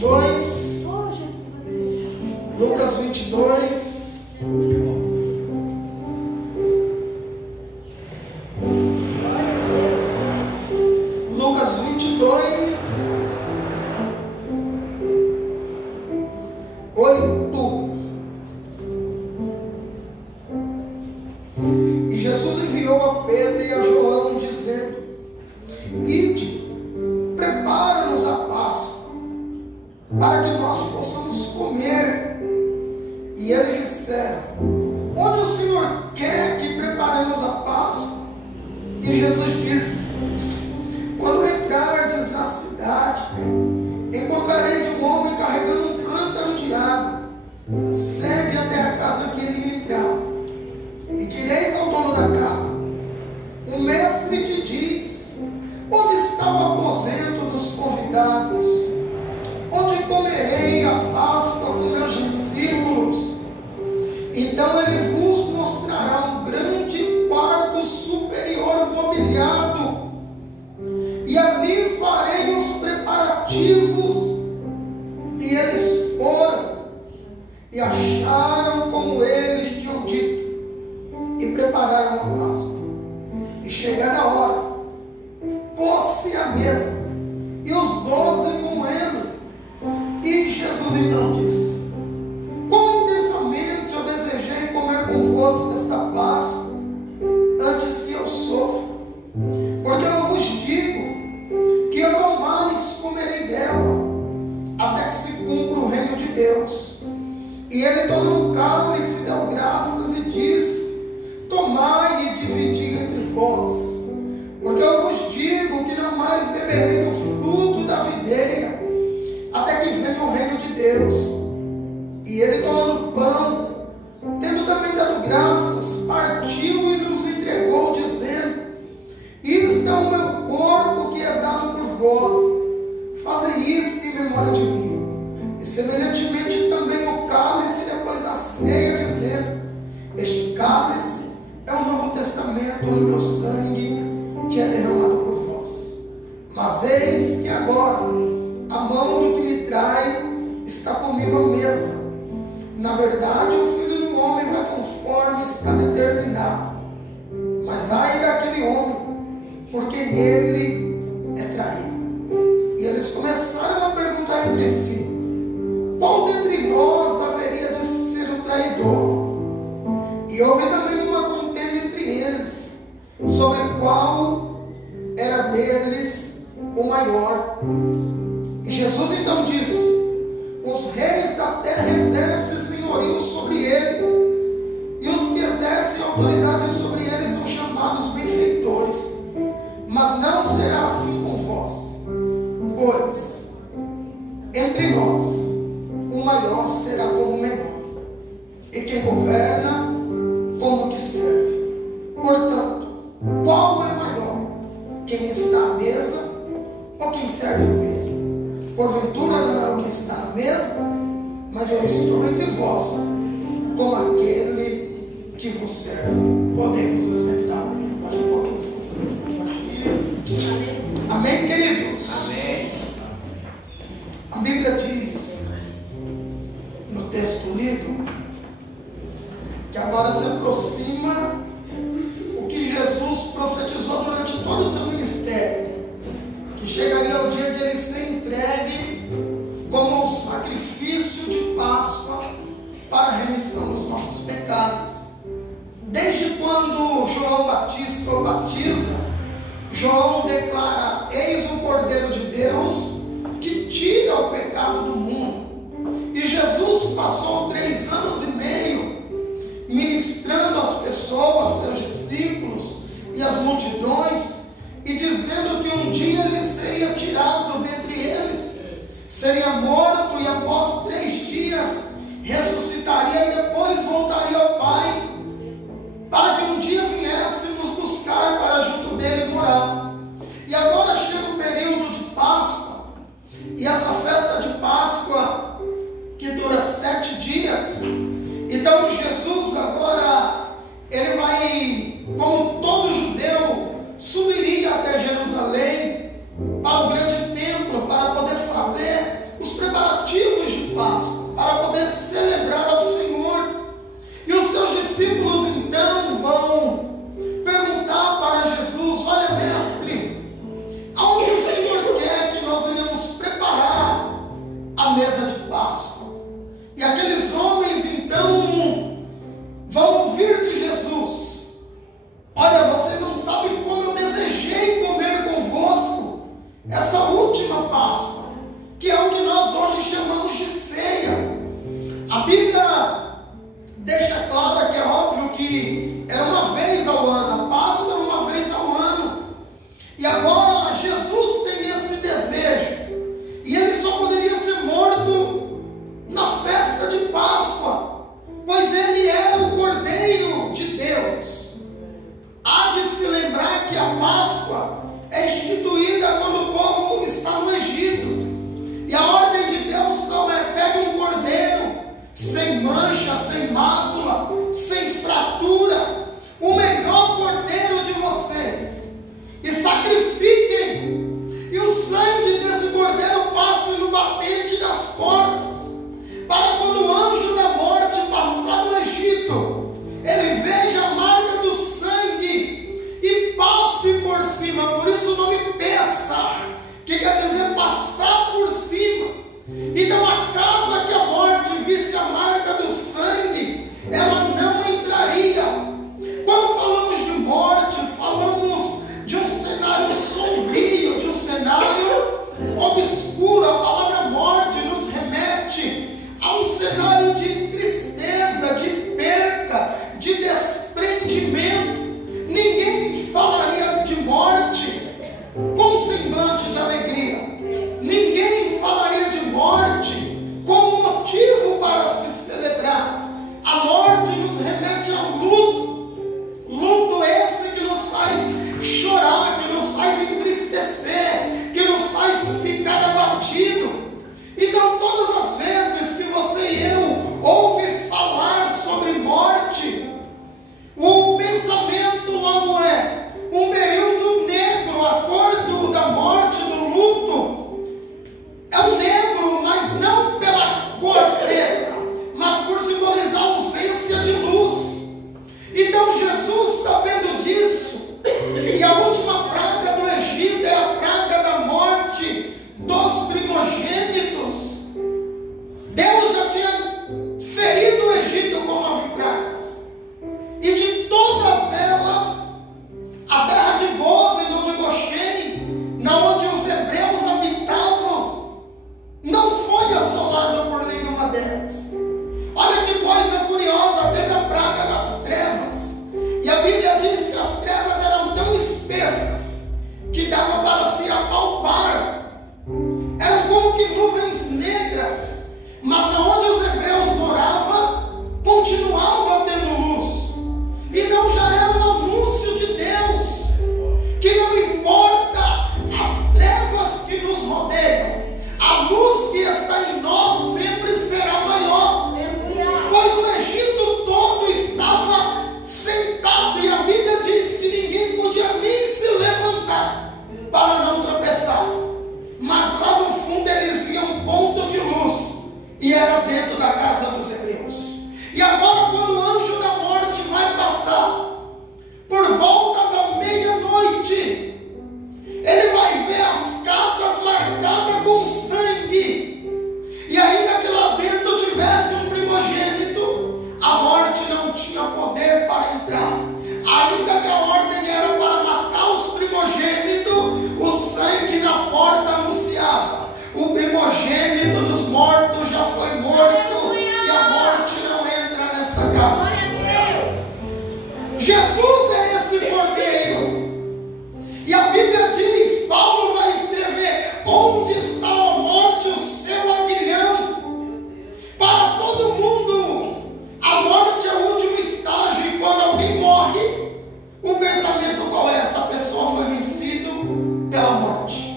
22. Lucas 22. Lucas 22, 8. E Jesus enviou a Pedro e a João, dizendo: Ide, prepara-nos a Páscoa, para que nós possamos comer. E eles disseram: Onde o Senhor quer que preparemos a Páscoa? E Jesus disse: Quando entrardes na cidade, encontrareis um homem carregando um cântaro de água. Segue até a casa que ele entrar, e direis ao dono da casa: O mestre te diz: Onde está o aposento dos convidados? Onde comerei a Páscoa com meus discípulos? Então ele vos mostrará um grande quarto superior mobiliado, e ali farei os preparativos. E eles foram e acharam como eles tinham dito, e prepararam a Páscoa. E chegada a hora, pôs-se à mesa, e os 12 com ele. E Jesus então disse: Quão intensamente eu desejei comer convosco esta Páscoa, antes que eu sofra. Porque eu vos digo que eu não mais comerei dela, até que se cumpra o reino de Deus. E ele, tomando o cálice, deu graças e disse: Tomai e dividi entre vós, porque eu vos digo que não mais beberei do fruto da videira, até que venha o reino de Deus. E ele, tomando pão, tendo também dado graças, partiu e nos entregou, dizendo: Isto é o meu corpo que é dado por vós, fazei isto em memória de mim. E semelhantemente também o cálice depois da ceia, dizendo: Este cálice é o Novo Testamento no meu sangue, que é derramado por vós. Mas eis que agora a mão do que me trai está comigo à mesa. Na verdade, o Filho do Homem vai conforme está determinado. Mas ai daquele homem, porque ele é traído. E eles começaram a perguntar entre si: Qual dentre nós haveria de ser o traidor? E houve também uma contenda entre eles, sobre qual era deles o maior. E Jesus então disse: Os reis da terra exercem senhorio sobre eles, e os que exercem autoridade sobre eles são chamados benfeitores. Mas não será assim com vós, pois entre nós o maior será como o menor, e quem governa como que serve. Portanto, qual é maior, quem está à mesa ou quem serve a mesa? Porventura não é o que está na mesa, mas eu estou entre vós, como aquele que vos serve. Podemos assentar. Amém, queridos? Amém. A Bíblia diz, no texto lido, que agora se aproxima o que Jesus profetizou durante todo o seu ministério, que chegaria o dia de ele ser entregue como um sacrifício de Páscoa para a remissão dos nossos pecados. Desde quando João Batista o batiza, João declara: Eis o Cordeiro de Deus que tira o pecado do mundo. E Jesus passou 3 anos e meio ministrando às pessoas, seus discípulos e as multidões, e dizendo que um dia ele seria tirado dentre eles, seria morto e após 3 dias ressuscitaria e depois voltaria ao Pai, para que um dia viesse nos buscar para junto dele morar. E agora chega o período de Páscoa, e essa festa de Páscoa que dura 7 dias. Então Jesus agora, ele vai, como todo judeu, subiria até Jerusalém, para o grande templo, para poder fazer os preparativos Páscoa, para poder celebrar ao Senhor. E os seus discípulos então vão perguntar para Jesus: olha, mestre, aonde o Senhor quer que nós venhamos preparar a mesa de Páscoa? E aqueles homens então vão ouvir de Jesus: olha, você não sabe como eu desejei comer convosco essa última Páscoa, que é o que nós hoje chamamos de ceia. A Bíblia deixa claro que é óbvio que é uma vez ao ano, a Páscoa é uma vez ao ano. E agora Jesus tem esse desejo, e ele só poderia ser morto na festa de Páscoa, pois ele era o Cordeiro de Deus. Há de se lembrar que a Páscoa é instituída quando o povo está no Egito, e a ordem de Deus qual é? Pegue um cordeiro sem mancha, sem mácula, sem fratura, o melhor cordeiro de vocês, e sacrifiquem, e o sangue desse cordeiro passe no batente das portas, para quando o anjo da morte passar no Egito, ele veja a marca do sangue e passe por cima. Por isso o nome Pessah, que quer dizer passar por cima. Então a casa que a morte visse a marca do sangue, ela não entraria. Quando falamos de morte, falamos de um cenário sombrio, de um cenário obscuro. A palavra morte nos remete a um cenário de tristeza, de perca, de desprendimento. Ninguém falaria de morte com semblante de alegria. Ninguém falaria de morte como motivo para se celebrar. A morte nos remete a luto. Luto esse que nos faz chorar, que nos faz entristecer, que nos faz ficar abatido. Então todas as vezes que você e eu ouve falar sobre morte, o pensamento logo é um período negro. A cor da morte, do luto, é um negro, mas não pela cor preta, mas por simbolizar a ausência de luz. Então Jesus, sabendo disso, e a última praga do Egito é a praga da morte dos primogênitos. Deus já tinha ferido o Egito com 9 pragas, e de todas elas, a terra de Gósen ou de Goshen, na onde os hebreus habitavam, não foi assolado por nenhuma delas. Olha que coisa curiosa, teve a praga das trevas, e a Bíblia diz que as trevas eram tão espessas que dava para se apalpar, eram como que nuvens negras, mas na onde os hebreus moravam, continuava tendo luz. Então já era um anúncio de Deus, que não importa as trevas que nos rodeiam, a luz que está em nós sempre será maior, pois o Egito todo estava sentado, e a Bíblia diz que ninguém podia nem se levantar para não tropeçar, mas lá no fundo eles viam um ponto de luz, e era dentro da casa dos hebreus. E agora, quando o anjo da morte vai passar, por volta da meia-noite, ele vai ver as casas marcadas com sangue, e ainda que lá dentro tivesse um primogênito, a morte não tinha poder para entrar. Ainda que a ordem era para matar os primogênitos, o sangue na porta anunciava: o primogênito dos mortos já foi morto, e a morte não entra nessa casa. Jesus é esse cordeiro. E a Bíblia diz, Paulo vai escrever: onde está a morte, o seu aguilhão? Para todo mundo, a morte é o último estágio, e quando alguém morre, o pensamento qual é? Essa pessoa foi vencido pela morte.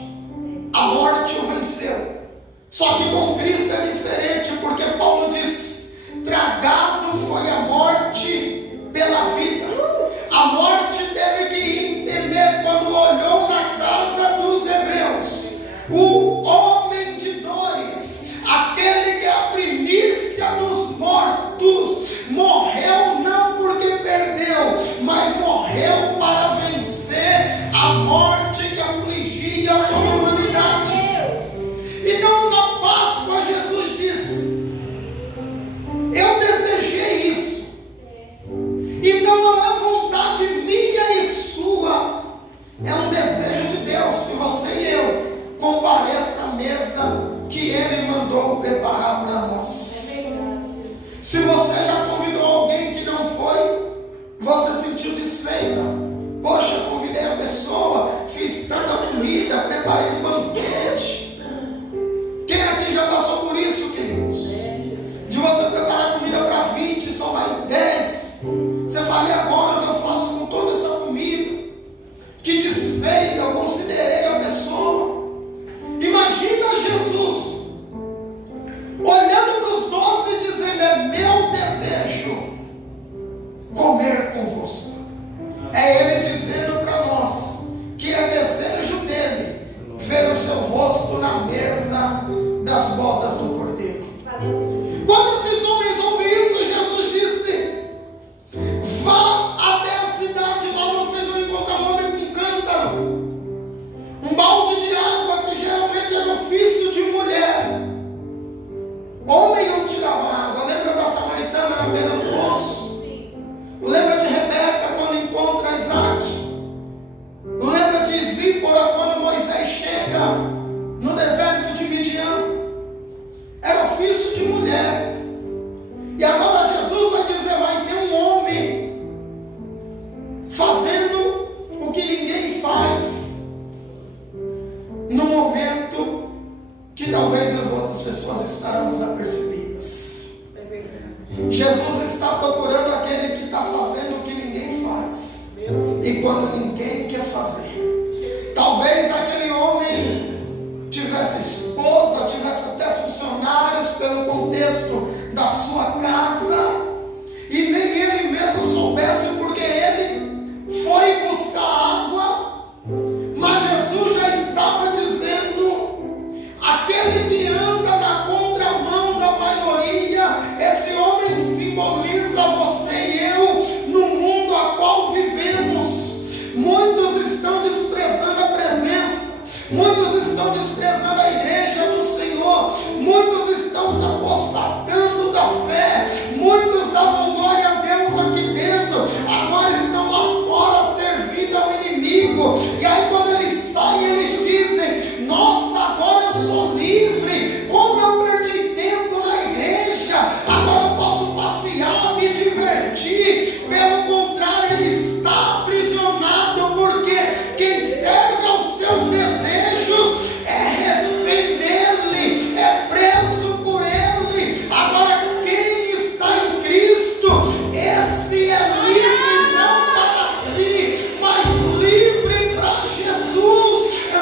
A morte o venceu. Só que com Cristo é diferente, porque Paulo diz: tragado foi a morte pela vida. A morte teve que entender, quando olhou na casa dos hebreus, o homem de dores, aquele que é a mesa que Ele mandou preparar para nós. Se você já convidou alguém que não foi, você sentiu desfeita. Poxa, convidei a pessoa, fiz tanta comida, preparei um banquete. Quem aqui já passou por isso, queridos? De você preparar comida para 20, só vai 10. Você fala, e agora o que eu faço com toda essa comida? Que desfeita, eu considerei a pessoa. Imagina Jesus olhando para os 12 e dizendo, é meu desejo comer convosco. É Ele dizendo para nós que é desejo dele ver o seu rosto na mesa das bodas do Cordeiro. Quando esses homens ouvem isso, Jesus disse, vá até a cidade, lá vocês vão encontrar um homem com cântaro, um balde de água, que geralmente era ofício de mulher. Homem não tirava água. Lembra da samaritana na beira do poço? Lembra de Rebeca quando encontra Isaac? Lembra de Zípora quando Moisés chega no deserto de Midian? Era ofício de mulher. E agora Jesus vai dizer, vai ter um homem fazendo o que ninguém faz, no momento que talvez as outras pessoas estarão desapercebidas. Jesus está procurando aquele que está fazendo o que ninguém faz, e quando ninguém quer fazer. Talvez aquele homem tivesse esposa, tivesse até funcionários pelo contexto da sua casa, e nem ele mesmo soubesse porque ele foi buscar água, mas Jesus já estava dizendo, aquele que anda na contramão da maioria, esse homem simboliza você e eu no mundo a qual vivemos. Muitos estão desprezando a presença, muitos estão desprezando a igreja do Senhor, muitos estão se apostatando da fé, muitos davam glória a Deus aqui dentro, agora estão lá fora servindo ao inimigo. E aí quando eles saem, eles dizem, nossa, agora eu sou livre, como eu perdi tempo na igreja, agora eu posso passear, me divertir. Pelo contrário, ele está aprisionado, porque quem serve aos seus desejos é refém dele, é preso por ele. Agora quem está em Cristo, esse é livre não para si, mas livre para Jesus.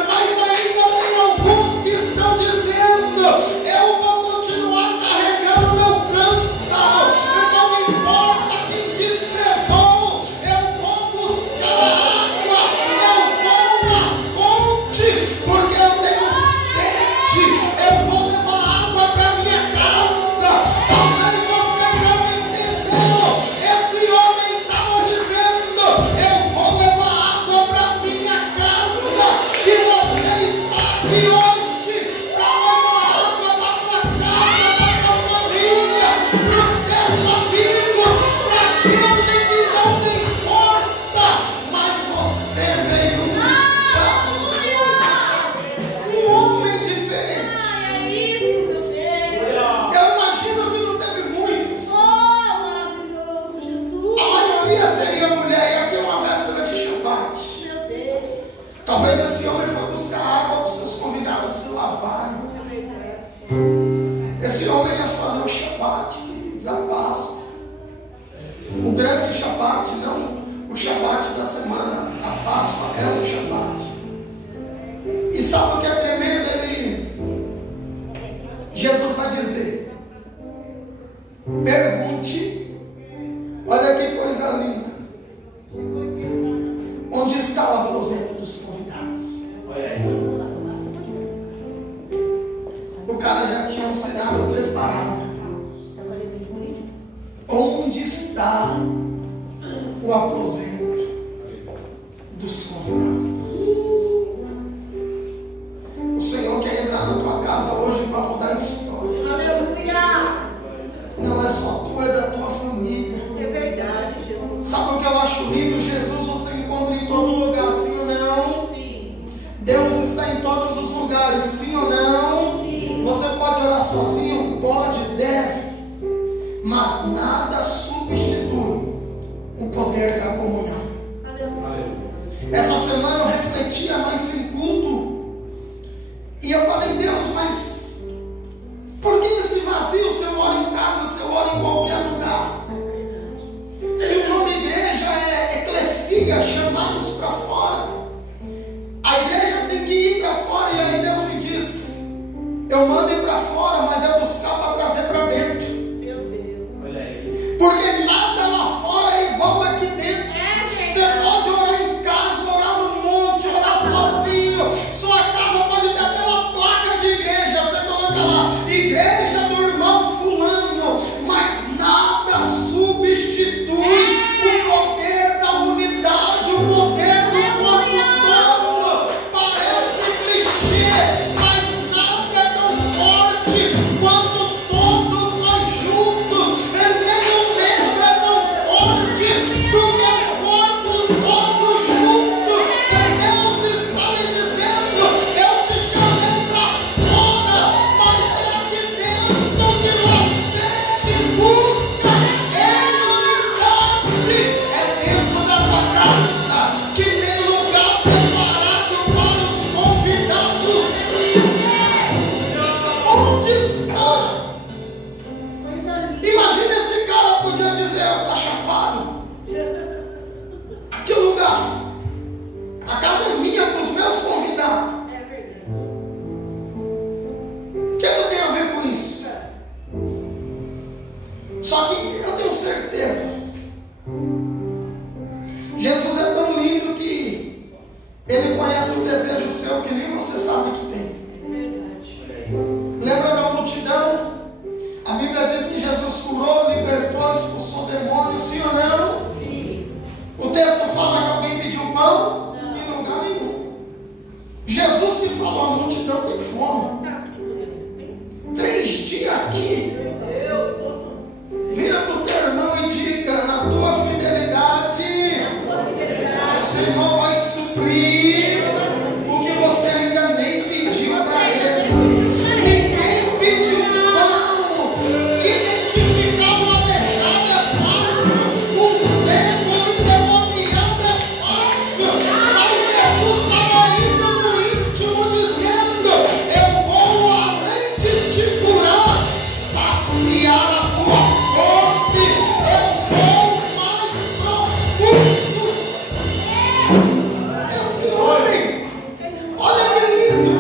Mas ainda tem alguns que estão dizendo, eu vou continuar carregando meu cântaro, não importa quem desprezou, eu vou buscar a água, eu vou na fonte, porque eu tenho sede, eu vou levar água para minha casa. Talvez você não entendeu, esse homem estava dizendo, eu vou levar água para minha casa, e você está aqui hoje para levar água para tua casa, para tua família, para os teus amigos, para aquele que não tem força, mas você veio buscar um homem diferente. Eu imagino que não teve muitos, a maioria seria mulher, e aqui é uma véspera de Shabat. Talvez esse homem foi buscar água para os seus convidados se lavarem. Esse homem ia fazer o Shabat, queridos, a Páscoa. O grande Shabat, não o Shabat da semana. A Páscoa é um Shabat. E sabe o que é tremendo? Jesus vai dizer, pergunte, olha que coisa linda, onde está o aposento dos convidados? O cara já tinha um cenário preparado. Onde está o aposento dos convidados? O Senhor quer entrar na tua casa hoje para mudar a história. Aleluia! Não é só tua, é da tua família. É verdade, Jesus. Sabe o que eu acho lindo? Jesus você encontra em todo lugar, sim ou não? Sim. Deus está em todos os lugares, sim ou não? sentia mais sem culto. E eu falei, Deus, mas por que esse vazio se eu oro em casa, se eu oro em qualquer lugar? Se o nome igreja é eclesia, chamados para fora, a igreja tem que ir para fora. E aí Deus me diz, eu mando ir para fora, mas é buscar para trazer para dentro. Meu Deus. Porque nada lá fora é igual aqui dentro. Você pode orar em casa, orar no monte, orar sozinho. Sua casa pode ter até uma placa de igreja. Você coloca lá, igreja do irmão fulano. Mas nada substitui o poder da unidade, o poder do corpo todo. Parece clichê, mas nada é tão forte quanto todos nós juntos. Nenhum membro é tão forte do que o corpo todo junto. Deus está me dizendo, eu te chamei para fora, mas é aqui dentro que você me busca em unidade. É dentro da tua casa que tem lugar preparado para os convidados. Onde está? Imagina, esse cara podia dizer, eu estou chapado. Que lugar? A casa é minha, para os meus convidados. É verdade. O que não tem a ver com isso? Só que eu tenho certeza, Jesus é tão lindo que Ele conhece o desejo seu que nem você sabe que tem. É verdade. Lembra da multidão? A Bíblia diz que Jesus curou, libertou, expulsou demônios, sim ou não? Sim. O texto fala que alguém pediu pão? Em lugar nenhum. Jesus que falou, a multidão tem fome. 3 dias aqui. Meu Deus. Vira para o teu irmão e diga, na tua fidelidade, o Senhor vai suprir o que você ainda nem pediu para Ele. Ninguém pediu pão. Identificar uma aleijada é fácil. Um cego, um endemoniado é fácil. Mas Jesus estava indo no íntimo dizendo, eu vou além de te curar, saciar a tua fome. Eu vou mais profundo. Esse homem, olha que lindo.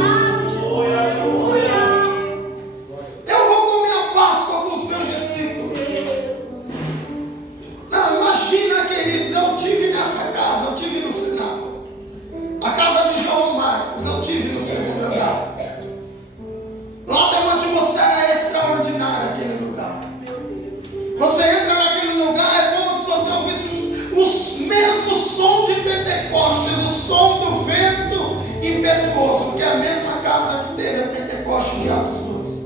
Eu vou comer a Páscoa com os meus discípulos. Não, imagina, queridos, eu tive nessa casa, eu tive no cenáculo. A casa de João Marcos, eu tive no segundo lugar. Lá tem uma atmosfera extraordinária aquele lugar. Você entra naquele lugar, é como se você ouvisse os mesmos sons de Pentecostes, o som do vento impetuoso, porque é a mesma casa que teve a Pentecostes de Atos 12.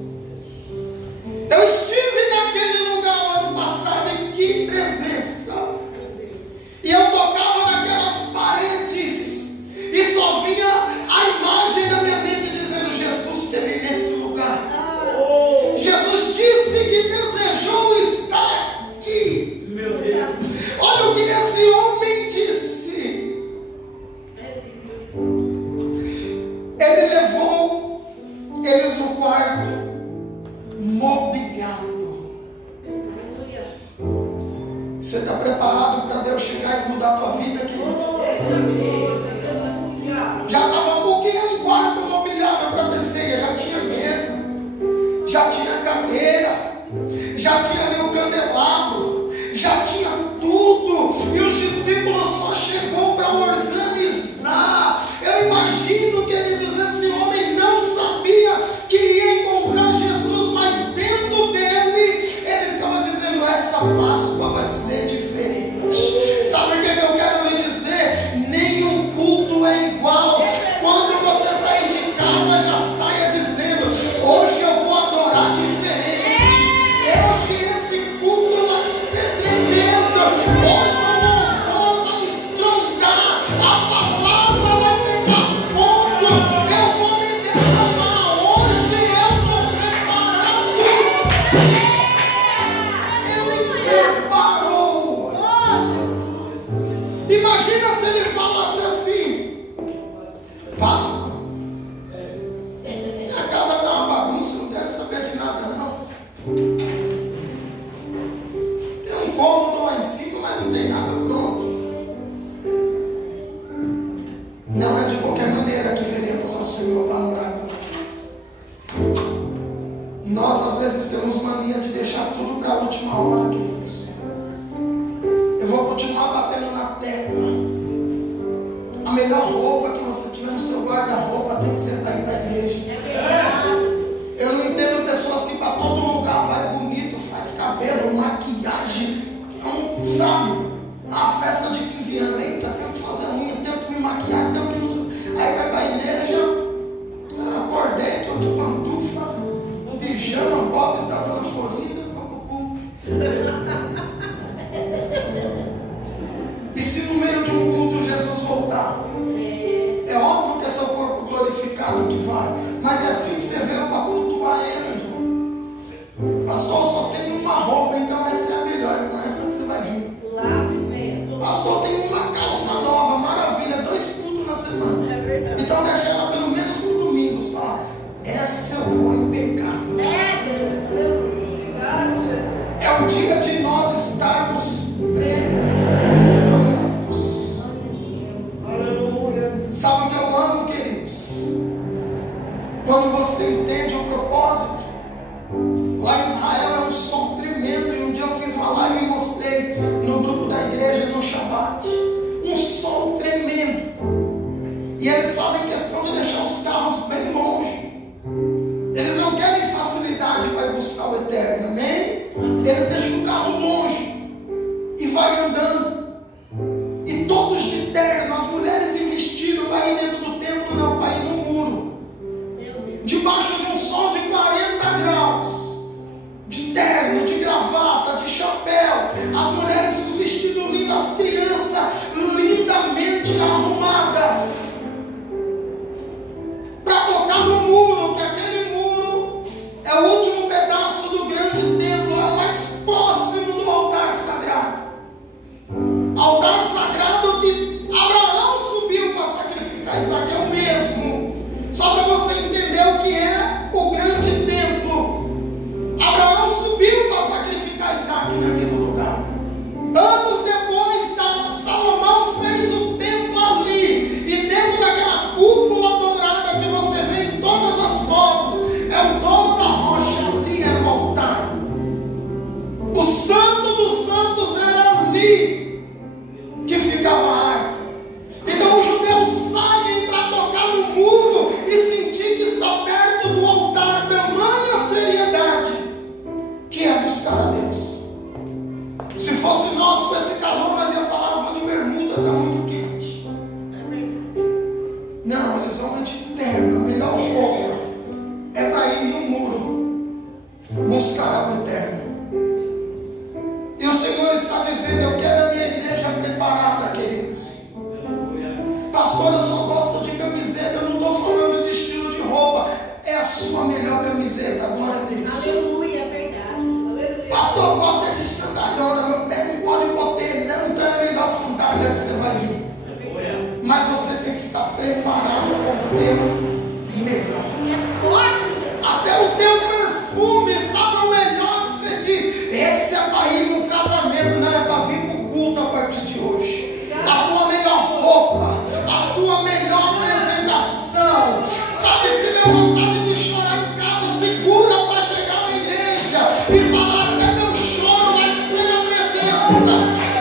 Eu estive naquele lugar ano passado e que presença! E eu tocava naquelas paredes e só vinha a imagem da minha mente dizendo, Jesus esteve nesse lugar. Jesus disse que desejou estar aqui. Meu Deus. Olha o que esse homem disse. Ele levou eles no quarto mobiliado. Você está preparado para Deus chegar e mudar a tua vida, querido? Já estava porque um quarto mobiliado para ter ceia, já tinha mesa, já tinha cadeira, já tinha ali o candelabro, já tinha tudo, e os discípulos só chegou para organizar. Eu imagino, queridos, esse homem não sabia que ia encontrar Jesus, mas dentro dele, ele estava dizendo, essa Páscoa vai ser diferente. Sabe o que eu quero lhe dizer? Nenhum culto é igual. Quando você sair de casa, já saia dizendo, hoje eu vou adorar diferente. Hoje esse Nós às vezes temos mania de deixar tudo para a última hora, queridos. Eu vou continuar batendo na tecla. A melhor roupa que você tiver no seu guarda-roupa tem que ser para ir para a igreja. Eu não entendo pessoas que para todo lugar vai bonito, faz cabelo, maquiagem, não sabe? A festa de 15 anos, eita, tenho que fazer unha, tenho que me maquiar, tenho que não. Aí vai para a igreja, acordei, estou de pantufa, um pijama, Bob estava na Florinda, vou para o culto. E se no meio de um culto Jesus voltar? É óbvio que é seu corpo glorificado que vai, mas é assim que você veio para cultuar ele, irmão. Pastor, só tem uma roupa, então essa é a melhor, é com essa que você vai vir. Pastor, tem uma calça nova, maravilha, 2 cultos na semana. É verdade. Então deixa ela pelo menos por domingos, tá? Essa eu vou impecável. É o dia de nós estarmos preparados. Sabe o que eu amo, queridos? Quando você entende o propósito. Lá em Israel é um som tremendo. E um dia eu fiz uma live e mostrei no grupo da igreja no Shabbat. Um som tremendo. E eles fazem questão de deixar os carros bem longe. Eles não querem facilidade para ir buscar o eterno, amém? Eles deixam o carro longe e vai andando. E todos de terno, as mulheres em vestido para ir dentro do templo, não, para ir no muro. Debaixo de um sol de 40 graus. De terno, de gravata, de chapéu. As mulheres com os vestidos lindos, as crianças lindamente arrumadas. Para tocar no muro, que aquele muro é o último pedaço do grande templo, é o mais próximo do altar sagrado. Altar sagrado que Abraão subiu para sacrificar Isaac, é o mesmo. Só para você entender o que é o grande templo. Abraão subiu para sacrificar Isaac naquele lugar. Anos depois, Salomão fez o templo ali. E dentro daquela cúpula dourada que você vê em todas as fotos, é o domo da rocha, ali era o altar. O santo dos santos era ali que ficava a arca. Então os judeus saem para tocar no muro e sentir que está perto do altar. Tamanha seriedade que é buscar a Deus. Se fosse nós com esse calor, nós ia falar, vou de bermuda, está muito quente. Não, eles vão de terno, a melhor roupa é para ir no muro buscar o eterno. E o Senhor está dizendo, eu quero a minha igreja preparada, queridos. Pastor, eu só gosto de camiseta, eu não estou falando de estilo de roupa. É a sua melhor camiseta, glória a Deus. Aleluia, é verdade. Pastor, gosta de sandália, meu pé não pode botar eles, então é a melhor sandália que você vai vir. Mas você tem que estar preparado com o teu melhor. É forte. Até o teu perfume, sabe o melhor que você diz? Esse é para ir no casamento, não é para vir para o culto a partir de hoje. A tua melhor roupa, a tua melhor apresentação. Sabe, se deu vontade de chorar em casa, segura para chegar na igreja e falar, até meu choro vai ser na presença.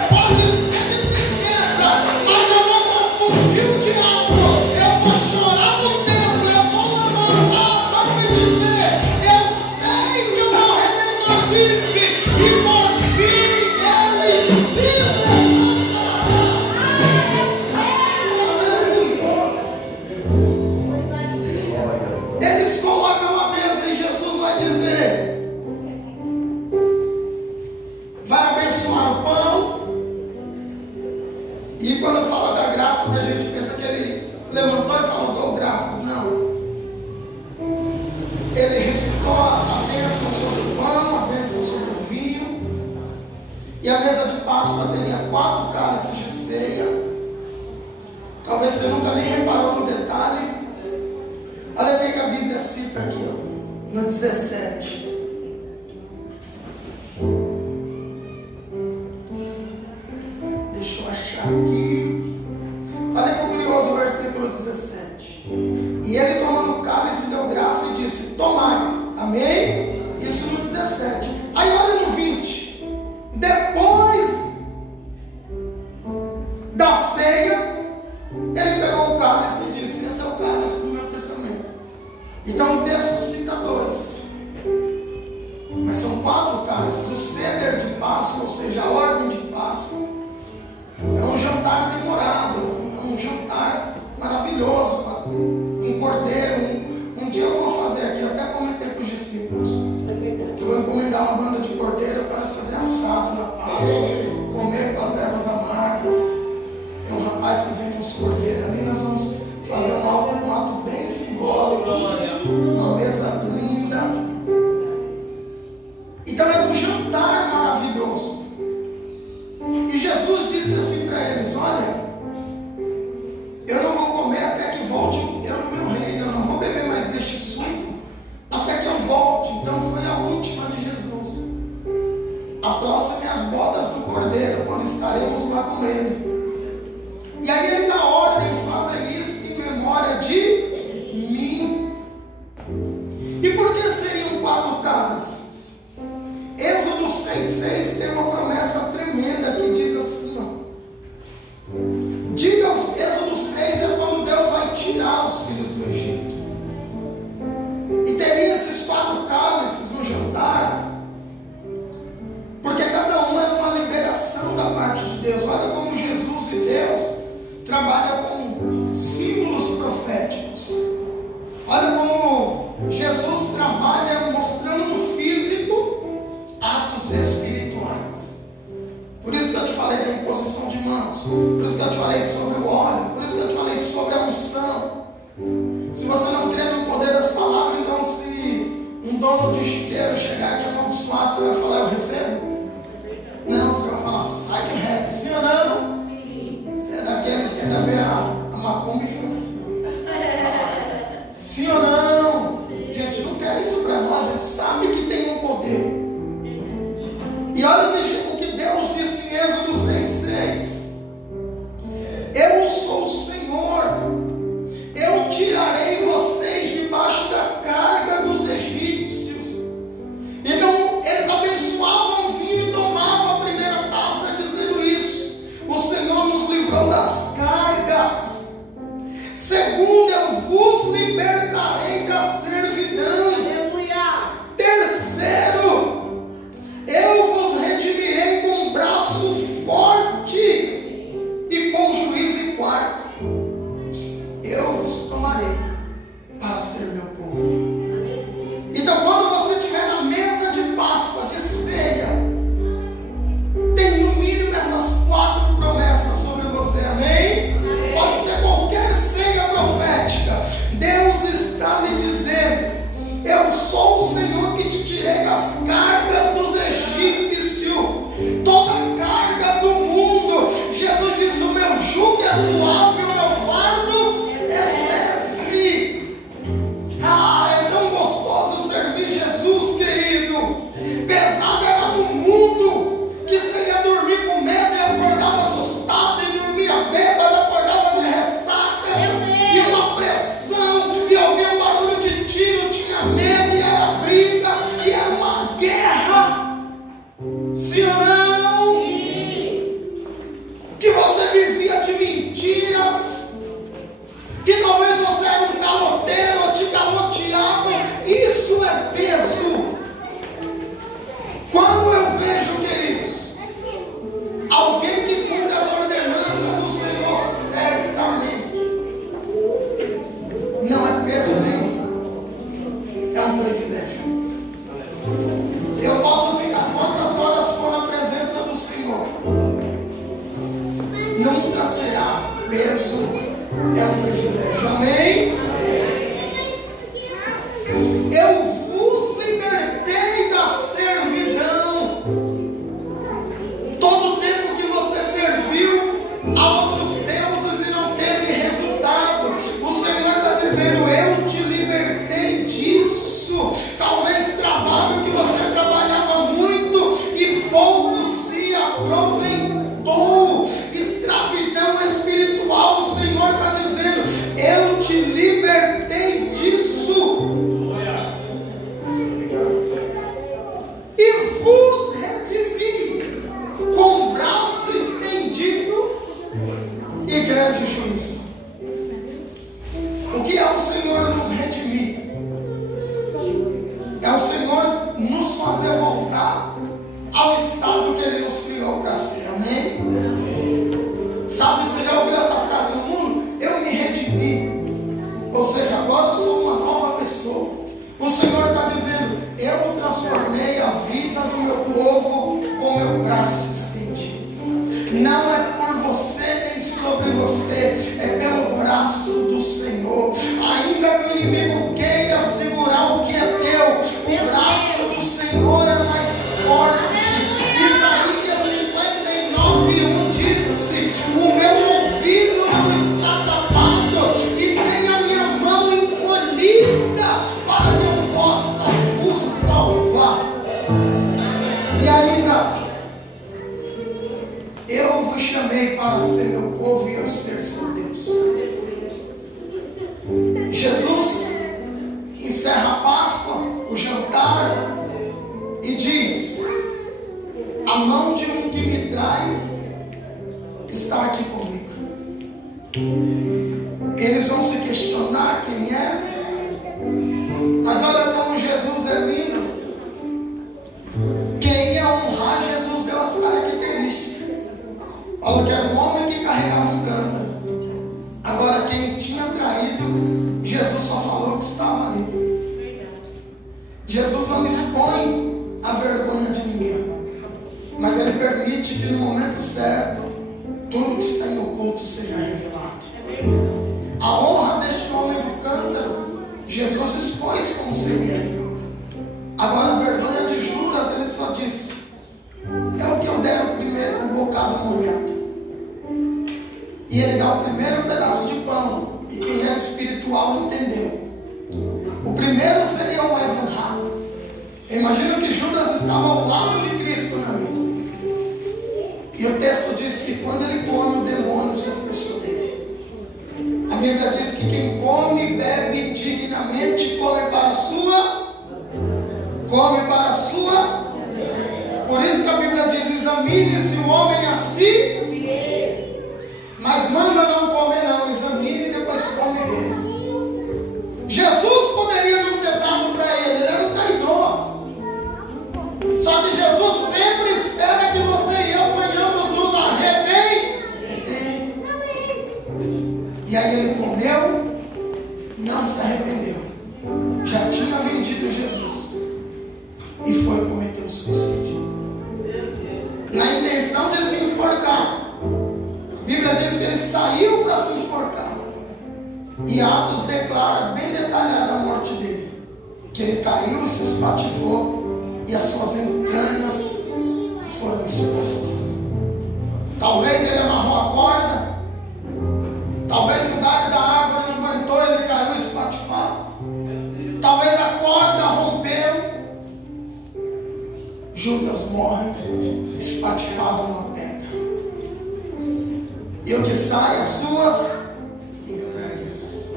Pode ser de tristeza, mas eu vou confundir o diabo. Eu vou chorar no templo, eu vou levantar a mão e dizer, eu sei que o meu Redentor vive e por fim ele vive. Eles colocam a mesa e Jesus vai dizer, vai abençoar o pão. E quando fala da graças, a gente pensa que ele levantou e falou, dou graças. Não. Ele recitou a bênção sobre o pão, a bênção sobre o vinho. E a mesa de Páscoa teria 4 cálices de ceia. Talvez você nunca nem reparou no detalhe. Olha bem que a Bíblia cita aqui, ó, no 17. Deixa eu achar aqui. Olha que curioso o versículo 17. E ele tomando o cálice deu graça e disse, tomai, amém? 17. Aí olha no 20. Depois da ceia, ele pegou o cálice e disse: esse é o cálice do meu testamento. Então o texto cita 2. Mas são 4 cálices. O ceder de Páscoa, ou seja, a ordem de Páscoa, é um jantar memorável, é um jantar maravilhoso, um cordeiro. Um dia eu vou fazer aqui, eu até comentei com os discípulos, que eu vou encomendar uma banda de cordeiro para nós fazer assado na Páscoa, comer com as ervas amargas. Tem um rapaz que vende uns cordeiros ali, nós vamos fazer um ato bem simbólico, uma mesa linda. Então era um jantar maravilhoso. E Jesus disse assim para eles: olha, eu não vou comer até que volte eu no meu reino, eu não vou beber mais deste suco até que eu volte. Então foi a última de Jesus. A próxima é as bodas do cordeiro, quando estaremos lá com ele. E aí ele dá ordem: fazem isso em memória de mim. E por que seriam 4 cálices? Êxodo 6,6 tem uma promessa tremenda que diz assim, ó. Diga aos Êxodo 6 é quando Deus vai tirar os filhos do Egito. E teria esses 4 cálices no jantar, porque cada um era uma liberação da parte de Deus. Olha como Jesus e Deus trabalham com símbolos proféticos. Olha como Jesus trabalha mostrando no físico atos espirituais. Por isso que eu te falei da imposição de mãos, por isso que eu te falei sobre o óleo, por isso que eu te falei sobre a unção. Se você não crê no poder das palavras, então se um dono de chiqueiro chegar e te amaldiçoar, você vai falar: eu recebo? Não, você vai falar: sai de rap, sim ou não? Você é daqueles que ainda vê a macumba e faz assim. Sim ou não? Gente, não quer isso para nós, a gente sabe que tem um poder. E olha o que Deus disse em Êxodo 6,6: eu sou o Senhor, eu tirarei vocês debaixo da carga dos egípcios. Então eles abençoavam o vinho e tomavam a primeira taça dizendo isso: o Senhor nos livrou das cargas. Segundo, eu vos libertarei da servidão. Terceiro, eu vos redimirei com um braço forte e com juízo. E quarto, eu vos tomarei para ser meu povo. Então, quando você estiver na mesa de Páscoa, de ceia, tem no mínimo essas 4 promessas sobre você, amém? Pode ser qualquer ceia profética. Deus está lhe dizendo: eu sou o Senhor que te tirei das cargas dos egípcios, toda a carga do mundo. Jesus disse: o meu jugo é suave, o meu fardo é leve. É tão gostoso servir Jesus, querido. Pesado era no mundo, que você ia dormir com medo e acordava assustado, e dormia bêbado, acordava de ressaca, e uma pressão, e ouvia um barulho de tiro, tinha medo, e era briga, e era uma guerra. Sim ou não? Que você vivia de mentiras, que talvez você era um caloteiro, ou te caloteavam. Isso é peso. Quando eu vejo, queridos, alguém que cumpre as ordenanças do Senhor certamente, não é peso nenhum, é um privilégio. Eu posso ficar quantas horas for na presença do Senhor, nunca será peso, é um privilégio, amém? Eu vos libertei da servidão. Todo o tempo que você serviu a outros deuses e não teve resultado, o Senhor está dizendo: eu te libertei disso. Talvez trabalho que você trabalhava muito e pouco se aproveitou, escravidão espiritual, o Senhor está dizendo: eu te é o Senhor nos fazer voltar ao estado que Ele nos criou para ser. Amém? Sabe, você já ouviu essa frase no mundo? Eu me redimi. Ou seja, agora eu sou uma nova pessoa. O Senhor está dizendo: eu transformei a vida do meu povo com meu braço estendido. Não é por você nem sobre você, é pelo braço do Senhor. Ainda que o inimigo queira segurar o que é teu, o braço do Senhor é mais forte. Isaías 59:1 disse: o meu ouvido não está tapado e tem a minha mão encolhida para que eu possa vos salvar. E ainda: eu vos chamei para ser meu povo e eu ser seu Deus. Jesus encerra a Páscoa, o jantar, e diz: a mão de um que me trai está aqui comigo. Eles vão se questionar quem é, mas olha como Jesus é lindo. Quem ia honrar Jesus deu as características. Fala que era um homem que carregava um cântaro. Agora, quem tinha traído, Jesus só falou que estava ali. Jesus não expõe a vergonha de ninguém, mas Ele permite que no momento certo tudo que está em oculto seja revelado. A honra deste homem do cântaro, Jesus expôs como seria ele. Agora, a vergonha de Judas, ele só disse: é o que eu der o primeiro bocado molhado. E ele dá o primeiro pedaço de pão, e quem é espiritual entendeu. O primeiro seria o mais honrado. Eu imagino que Judas estava ao lado de Cristo na mesa. E o texto diz que quando ele come, o demônio se apossou dele. A Bíblia diz que quem come e bebe indignamente come para a sua. Por isso que a Bíblia diz: examine-se o homem a si. Mas manda não comer não, examine e depois come bem. Jesus poderia não ter dado para ele, ele era um traidor. Só que Jesus sempre espera que você e eu venhamos nos arrepender. E aí ele comeu, não se arrependeu. Já tinha vendido Jesus e foi cometer o suicídio. Na intenção de se enforcar. A Bíblia diz que ele saiu para se enforcar. E Atos declara bem detalhada a morte dele. Que ele caiu, se espatifou e as suas entranhas foram expostas. Talvez ele amarrou a corda. Talvez o galho da árvore não aguentou, ele caiu espatifado. Talvez a corda rompeu. Judas morre espatifado numa pedra. E o que sai as suas entranhas.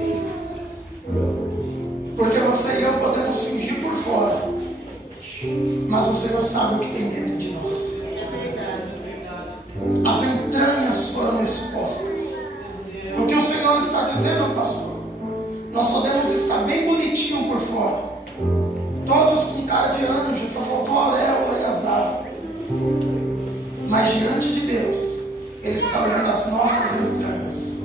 Porque você e eu podemos fingir por fora, mas o Senhor sabe o que tem dentro de nós. As entranhas foram expostas. O que o Senhor está dizendo, pastor? Nós podemos estar bem bonitinho por fora, todos com cara de anjo, só faltou a auréola e as asas. Mas diante de Deus, Ele está olhando as nossas entranhas.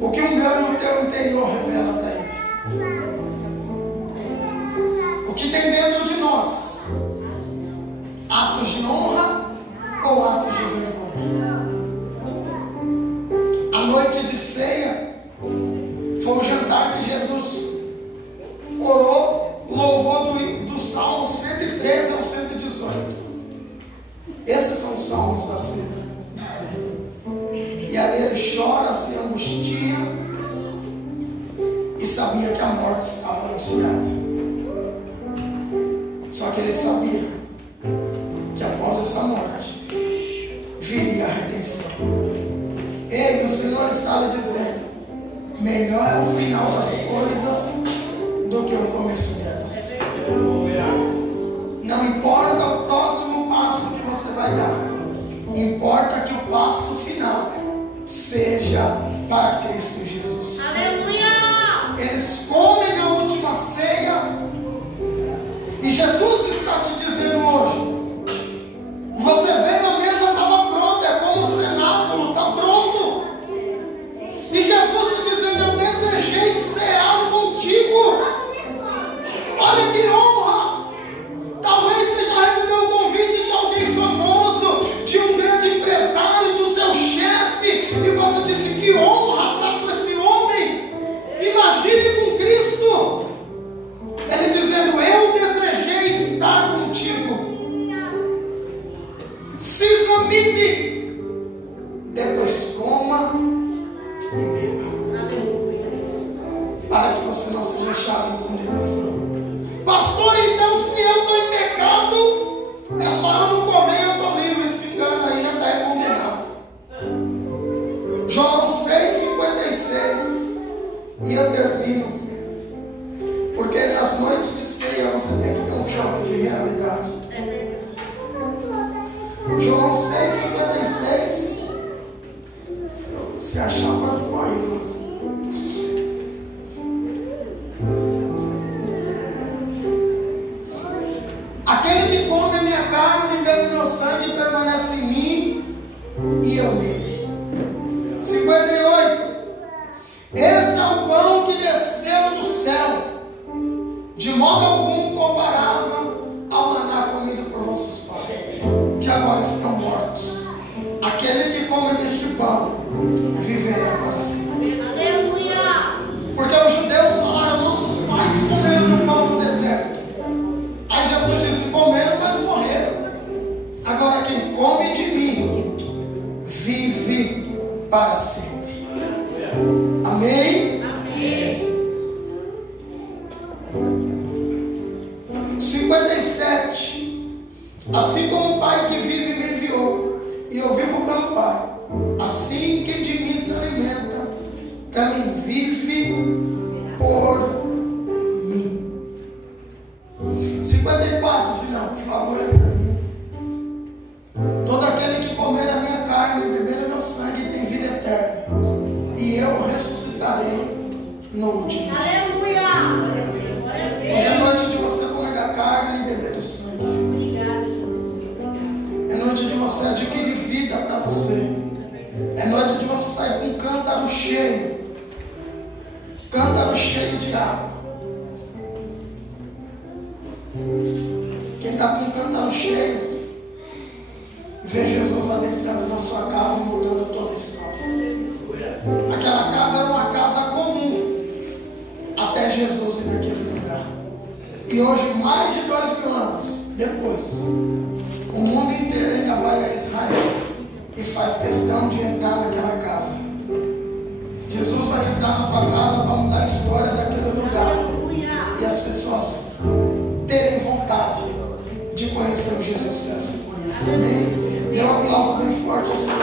O que o meu e o teu interior revela para Ele. O que tem dentro de nós. Atos de honra ou atos de vergonha. A noite de ceia foi um jantar que Jesus orou, louvou do Salmo 113 ao 118. Esses são os salmos da ceia. E ali ele chora, se angustia e sabia que a morte estava anunciada. Só que ele sabia que após essa morte viria a redenção. Ei, o Senhor está lhe dizendo: melhor é o final das coisas do que o começo delas. Não importa o próximo passo que você vai dar, importa que o passo final seja para Cristo Jesus. Aleluia! Eles comem a última ceia E Jesus está te dizendo hoje, você veio, a mesa estava pronta, é como o cenáculo, está pronto. E Jesus te dizendo, eu desejei cear contigo. Olha que honra. Talvez você já recebeu o convite de alguém famoso, de um grande empresário, do seu chefe, e você disse, que honra estar com esse homem. Imagine com Cristo. Ele dizendo, eu desejei estar contigo. Se examine, depois coma e beba, para que você não seja achado em condenação. Pastor, então se eu estou em pecado, é só eu não comer, eu estou livre. Se engana aí, já está condenado. João 6,56. E eu termino, porque nas noites de ceia você tem que ter um choque de realidade. João 6,56. Se achar, pode pôr aí. Aquele que come a minha carne e bebe meu sangue permanece em mim e eu nele. 58. Esse é o pão que desceu do céu, de modo algum comparável ao maná comido por vossos pais, que agora estão mortos. Aquele que come deste pão viverá para sempre. Aleluia! Porque os judeus falaram, nossos pais comeram no pão do deserto. Aí Jesus disse, comeram, mas morreram. Agora quem come de mim vive para sempre. Amém? Amém. 57. Assim como o Pai que vive me enviou, e eu vivo pelo Pai, assim quem de mim se alimenta, também vive por mim. 54, final, por favor, entra mim. Todo aquele que comer a minha carne e beber o meu sangue tem vida eterna, e eu ressuscitarei no último dia. Aleluia! Hoje é noite de você comer a carne e beber o sangue. É noite de você adquirir vida para você. É noite de você sair com um cântaro cheio de água. Quem está com um cântaro cheio, vê Jesus adentrando na sua casa e mudando toda a história. Aquela casa era uma casa comum até Jesus ir naquele lugar. E hoje, mais de 2000 anos depois, o mundo inteiro ainda vai a Israel e faz questão de entrar naquela casa. Jesus vai entrar na tua casa para mudar a história daquele lugar. E as pessoas terem vontade de conhecer o Jesus que elas se conhecem. Amém? Dê um aplauso bem forte ao Senhor.